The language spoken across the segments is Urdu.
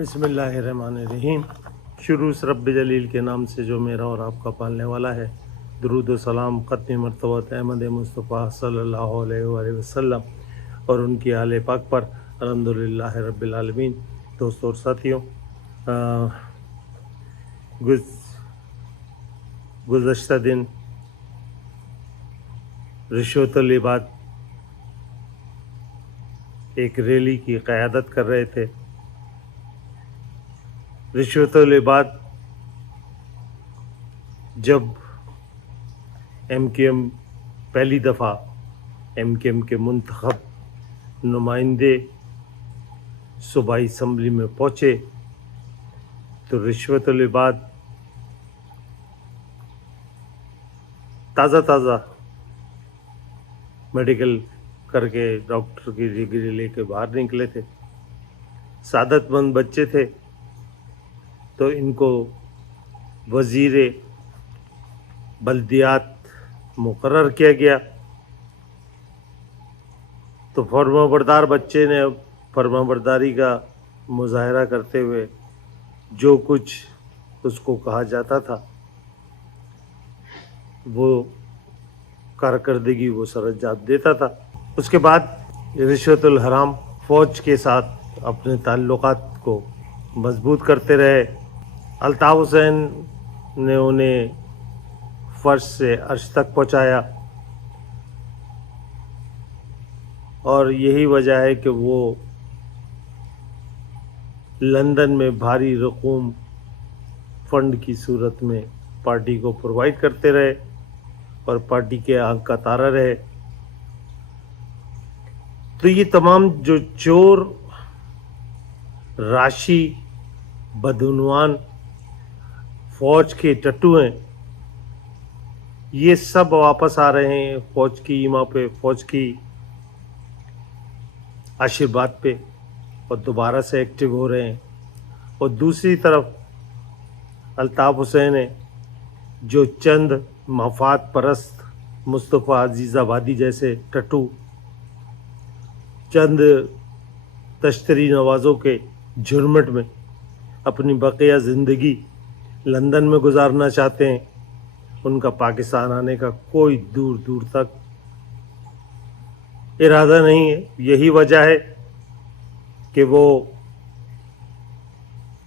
بسم اللہ الرحمن الرحیم۔ شروع اس رب جلیل کے نام سے جو میرا اور آپ کا پالنے والا ہے۔ درود و سلام ختم مرتبہ احمد مصطفیٰ صلی اللہ علیہ وآلہ وسلم اور ان کی آل پاک پر الحمدللہ رب العالمین۔ دوستوں اور ساتھیوں، گزشتہ دن رشوت العباد ایک ریلی کی قیادت کر رہے تھے۔ رشوت العباد جب ایم کیو ایم پہلی دفعہ ایم کیو ایم کے منتخب نمائندے صوبائی اسمبلی میں پہنچے تو رشوت العباد تازہ میڈیکل کر کے ڈاکٹر کی ڈگری لے کے باہر نکلے تھے۔ سعادت مند بچے تھے تو ان کو وزیر بلدیات مقرر کیا گیا، تو فرما بردار بچے نے فرما برداری کا مظاہرہ کرتے ہوئے جو کچھ اس کو کہا جاتا تھا وہ کارکردگی وہ سر انجام دیتا تھا۔ اس کے بعد رشوت الحرام فوج کے ساتھ اپنے تعلقات کو مضبوط کرتے رہے۔ الطاف حسین نے انہیں فرش سے عرش تک پہنچایا، اور یہی وجہ ہے کہ وہ لندن میں بھاری رقوم فنڈ کی صورت میں پارٹی کو پرووائڈ کرتے رہے اور پارٹی کے آنکھ کا تارا رہے۔ تو یہ تمام جو چور راشی بدعنوان فوج کے ٹٹو ہیں، یہ سب واپس آ رہے ہیں فوج کی ایما پہ، فوج کی آشرواد پہ، اور دوبارہ سے ایکٹیو ہو رہے ہیں۔ اور دوسری طرف الطاف حسین ہے جو چند مفاد پرست مصطفیٰ عزیز آبادی جیسے ٹٹو چند تشتری نوازوں کے جھرمٹ میں اپنی بقیہ زندگی لندن میں گزارنا چاہتے ہیں۔ ان کا پاکستان آنے کا کوئی دور دور تک ارادہ نہیں ہے۔ یہی وجہ ہے کہ وہ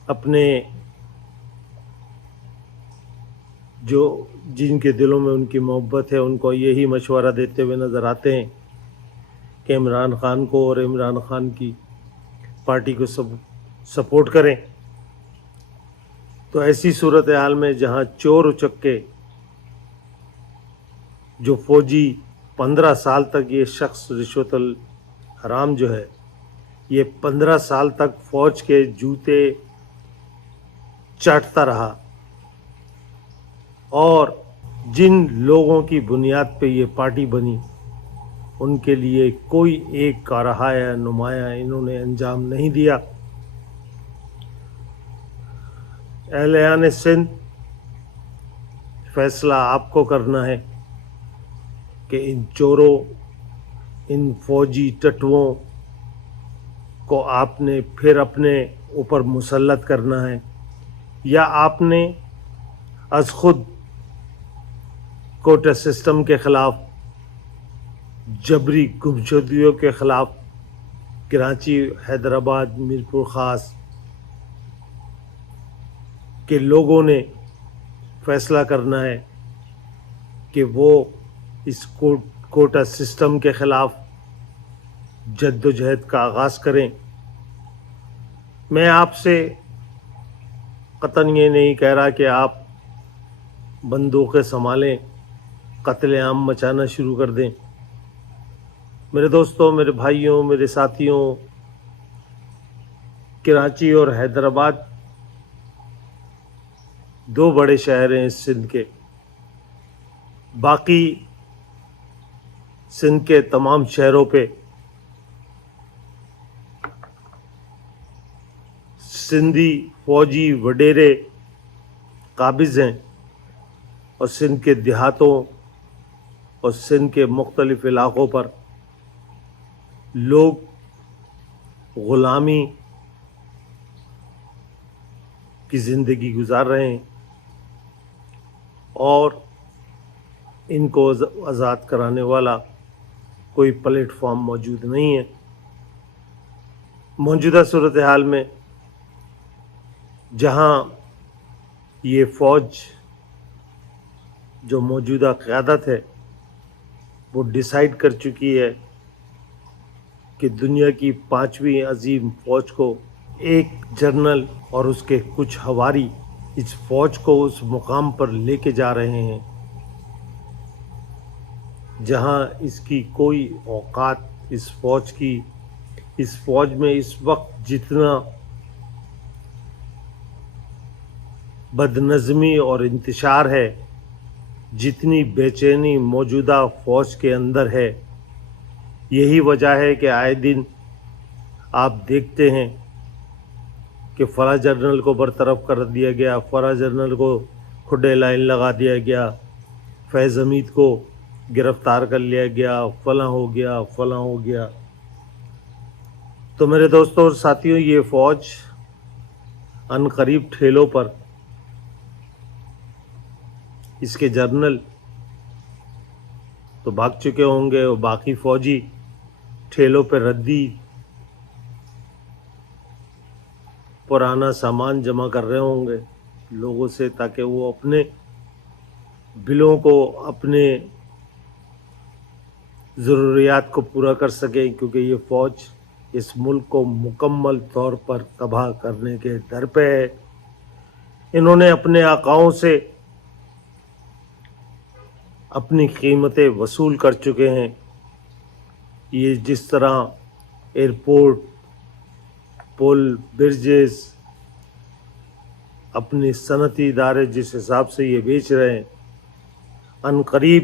اپنے جو جن کے دلوں میں ان کی محبت ہے ان کو یہی مشورہ دیتے ہوئے نظر آتے ہیں کہ عمران خان کو اور عمران خان کی پارٹی کو سپورٹ کریں۔ تو ایسی صورتحال میں جہاں چور اچکے جو فوجی 15 سال تک یہ شخص رشوت الحرام جو ہے یہ 15 سال تک فوج کے جوتے چاٹتا رہا، اور جن لوگوں کی بنیاد پہ یہ پارٹی بنی ان کے لیے کوئی ایک کارہا یا نمایاں انہوں نے انجام نہیں دیا۔ اہلِ سندھ، فیصلہ آپ کو کرنا ہے کہ ان چوروں، ان فوجی ٹٹوؤں کو آپ نے پھر اپنے اوپر مسلط کرنا ہے، یا آپ نے از خود کوٹا سسٹم کے خلاف، جبری گمشدگیوں کے خلاف، کراچی، حیدرآباد، میرپور خاص کے لوگوں نے فیصلہ کرنا ہے کہ وہ اس کوٹا سسٹم کے خلاف جد و جہد کا آغاز کریں۔ میں آپ سے قطعاً یہ نہیں کہہ رہا کہ آپ بندوقیں سنبھالیں، قتل عام مچانا شروع کر دیں۔ میرے دوستوں، میرے بھائیوں، میرے ساتھیوں، کراچی اور حیدرآباد دو بڑے شہر ہیں اس سندھ کے۔ باقی سندھ کے تمام شہروں پہ سندھی فوجی وڈیرے قابض ہیں، اور سندھ کے دیہاتوں اور سندھ کے مختلف علاقوں پر لوگ غلامی کی زندگی گزار رہے ہیں اور ان کو آزاد کرانے والا کوئی پلیٹ فارم موجود نہیں ہے۔ موجودہ صورتحال میں جہاں یہ فوج جو موجودہ قیادت ہے وہ ڈیسائیڈ کر چکی ہے کہ دنیا کی 5ویں عظیم فوج کو ایک جنرل اور اس کے کچھ ہواری اس فوج کو اس مقام پر لے کے جا رہے ہیں جہاں اس کی کوئی اوقات اس فوج میں اس وقت جتنا بدنظمی اور انتشار ہے، جتنی بے چینی موجودہ فوج کے اندر ہے، یہی وجہ ہے کہ آئے دن آپ دیکھتے ہیں کہ فلاں جنرل کو برطرف کر دیا گیا، فلاں جنرل کو کھڈے لائن لگا دیا گیا، فیض حمید کو گرفتار کر لیا گیا، فلاں ہو گیا فلاں ہو گیا۔ تو میرے دوستوں اور ساتھیوں، یہ فوج ان قریب ٹھیلوں پر اس کے جنرل تو بھاگ چکے ہوں گے اور باقی فوجی ٹھیلوں پہ ردی پرانا سامان جمع کر رہے ہوں گے لوگوں سے، تاکہ وہ اپنے بلوں کو، اپنے ضروریات کو پورا کر سکیں، کیونکہ یہ فوج اس ملک کو مکمل طور پر تباہ کرنے کے در پہ ہے۔ انہوں نے اپنے آقاؤں سے اپنی قیمتیں وصول کر چکے ہیں۔ یہ جس طرح ایئرپورٹ، پل، برجز، اپنے صنعتی ادارے جس حساب سے یہ بیچ رہے ہیں، ان قریب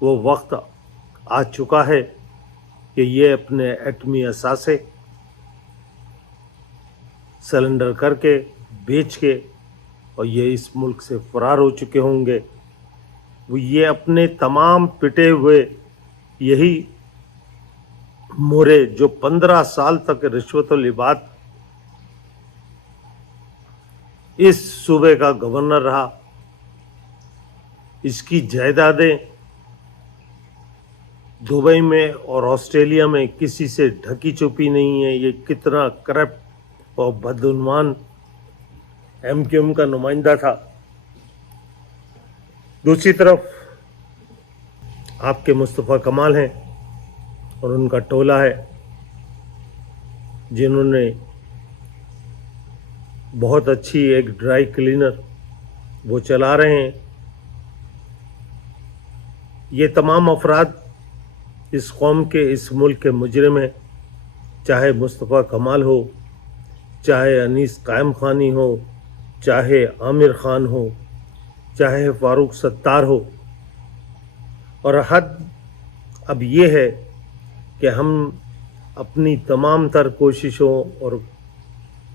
وہ وقت آ چکا ہے کہ یہ اپنے ایٹمی اثاثے سلنڈر کر کے، بیچ کے، اور یہ اس ملک سے فرار ہو چکے ہوں گے۔ وہ یہ اپنے تمام پٹے ہوئے یہی مورے جو 15 سال تک رشوت و لباس اس صوبے کا گورنر رہا، اس کی جائیدادیں دبئی میں اور آسٹریلیا میں کسی سے ڈھکی چھپی نہیں ہے۔ یہ کتنا کرپٹ اور بدعنوان ایم کیو ایم کا نمائندہ تھا۔ دوسری طرف آپ کے مصطفیٰ کمال ہیں اور ان کا ٹولہ ہے، جنہوں نے بہت اچھی ایک ڈرائی کلینر وہ چلا رہے ہیں۔ یہ تمام افراد اس قوم کے، اس ملک کے مجرم ہیں، چاہے مصطفیٰ کمال ہو، چاہے انیس قائم خانی ہو، چاہے عامر خان ہو، چاہے فاروق ستار ہو۔ اور حد اب یہ ہے کہ ہم اپنی تمام تر کوششوں اور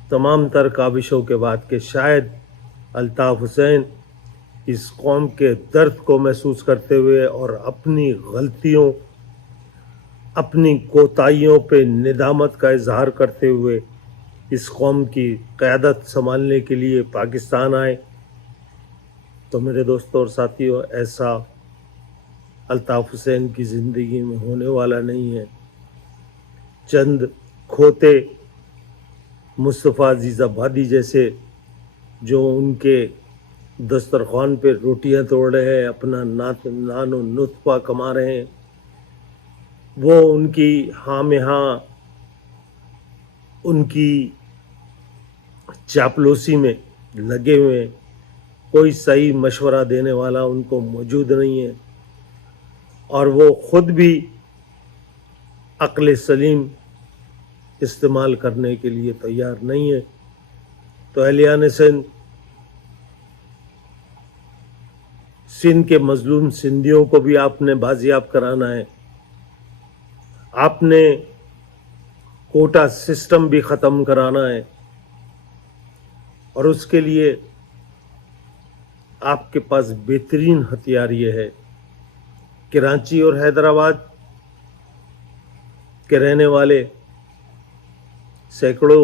تمام تر کاوشوں کے بعد کہ شاید الطاف حسین اس قوم کے درد کو محسوس کرتے ہوئے اور اپنی غلطیوں، اپنی کوتاہیوں پہ ندامت کا اظہار کرتے ہوئے اس قوم کی قیادت سنبھالنے کے لیے پاکستان آئے۔ تو میرے دوستوں اور ساتھیوں، ایسا الطاف حسین کی زندگی میں ہونے والا نہیں ہے۔ چند کھوتے مصطفیٰ عزیز آبادی جیسے جو ان کے دسترخوان پہ روٹیاں توڑ رہے ہیں، اپنا نان و نطفہ کما رہے ہیں، وہ ان کی ہاں میں ہاں، ان کی چاپلوسی میں لگے ہوئے ہیں۔ کوئی صحیح مشورہ دینے والا ان کو موجود نہیں ہے، اور وہ خود بھی عقل سلیم استعمال کرنے کے لیے تیار نہیں ہے۔ تو اہلیان سندھ کے مظلوم سندھیوں کو بھی آپ نے بازیاب کرانا ہے۔ آپ نے کوٹا سسٹم بھی ختم کرانا ہے، اور اس کے لیے آپ کے پاس بہترین ہتھیار یہ ہے۔ کراچی اور حیدرآباد کے رہنے والے سینکڑوں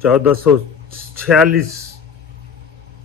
1446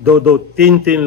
2-2, 3-3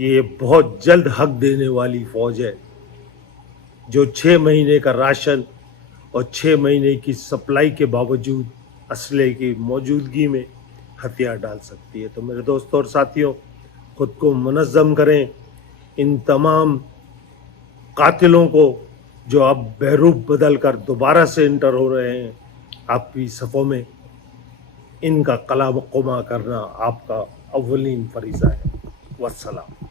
یہ بہت جلد حق دینے والی فوج ہے جو 6 مہینے کا راشن اور 6 مہینے کی سپلائی کے باوجود اسلحے کی موجودگی میں ہتھیار ڈال سکتی ہے. تو میرے دوستوں اور ساتھیوں، خود کو منظم کریں. ان تمام قاتلوں کو جو اب بہروپ بدل کر دوبارہ سے انٹر ہو رہے ہیں آپ کی صفوں میں، ان کا قلع قمع کرنا آپ کا اولین فریضہ ہے. والسلام.